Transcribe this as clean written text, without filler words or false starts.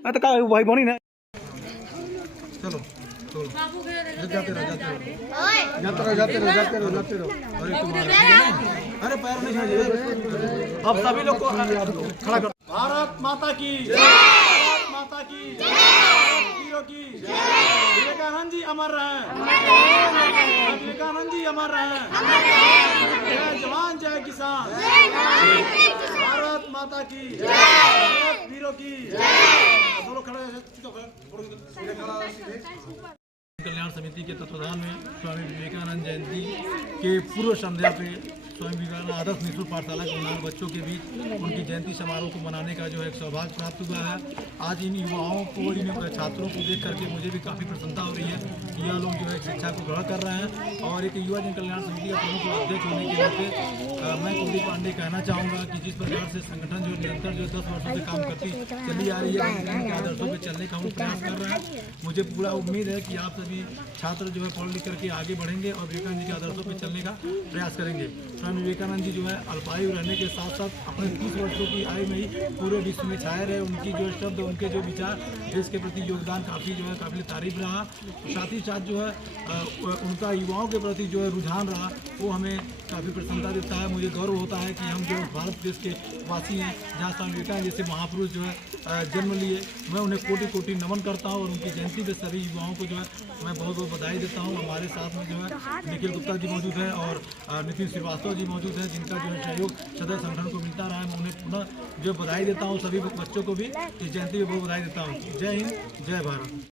तो का भाई बहनी ना चलो जाते रहो अरे पैर नहीं छोड़िए। अब सभी लोग को खड़ा कर। भारत माता की भारत माता की वीरों की विवेकानंद जी अमर रहे। विवेकानंद जी अमर रहे। जय जवान जय किसान। भारत माता की वीरों की। दोनों खड़े कल्याण समिति के तत्वाधान में स्वामी विवेकानंद जयंती के पूर्व संध्या पे स्वामी विवेकानंद आदर्श निःशुल्क पाठशाला के 9 बच्चों के बीच उनकी जयंती समारोह को मनाने का जो है एक सौभाग्य प्राप्त हुआ है। आज इन युवाओं को, इन छात्रों को देख करके मुझे भी काफ़ी प्रसन्नता हो रही है कि यह लोग जो है शिक्षा को ग्रहण कर रहे हैं। और एक युवा जन कल्याण समिति का प्रमुख अध्यक्ष होने के नाते मैं कुलदीप पांडे कहना चाहूँगा कि जिस प्रकार से संगठन जो निरंतर जो 10 वर्षों से काम करती चली आ रही है, उनके आदर्शों पर चलने का हम प्रयास कर रहे हैं। मुझे पूरा उम्मीद है कि आप सभी छात्र जो है पढ़ लिख करके आगे बढ़ेंगे और विवेकानंद जी के आदर्शों पर चलने का प्रयास करेंगे। स्वामी विवेकानंद जी जो है अल्पायु रहने के साथ साथ अपने 30 वर्षों की आयु में ही पूरे विश्व में छाए रहे। उनकी जो शब्द, उनके जो विचार, देश के प्रति योगदान काफ़ी जो है काबिल तारीफ रहा। साथ ही साथ जो है उनका युवाओं के प्रति जो है रुझान रहा, वो हमें काफ़ी प्रसन्नता देता है। मुझे गर्व होता है कि हम जो भारत देश के वासी हैं, जहाँ स्वामी विवेकानंद जैसे महापुरुष जो है जन्म लिए, मैं उन्हें कोटि कोटि नमन करता हूँ। और उनकी जयंती पे सभी युवाओं को जो है मैं बहुत बहुत बधाई देता हूँ। हमारे साथ में जो है निखिल गुप्ता जी मौजूद हैं और नितिन श्रीवास्तव जी मौजूद हैं, जिनका जो है सहयोग सदर संगठन को मिलता रहा है। मैं उन्हें पुनः जो बधाई देता हूँ। सभी बच्चों को भी इस जयंती में बहुत बधाई देता हूँ। जय हिंद, जय भारत।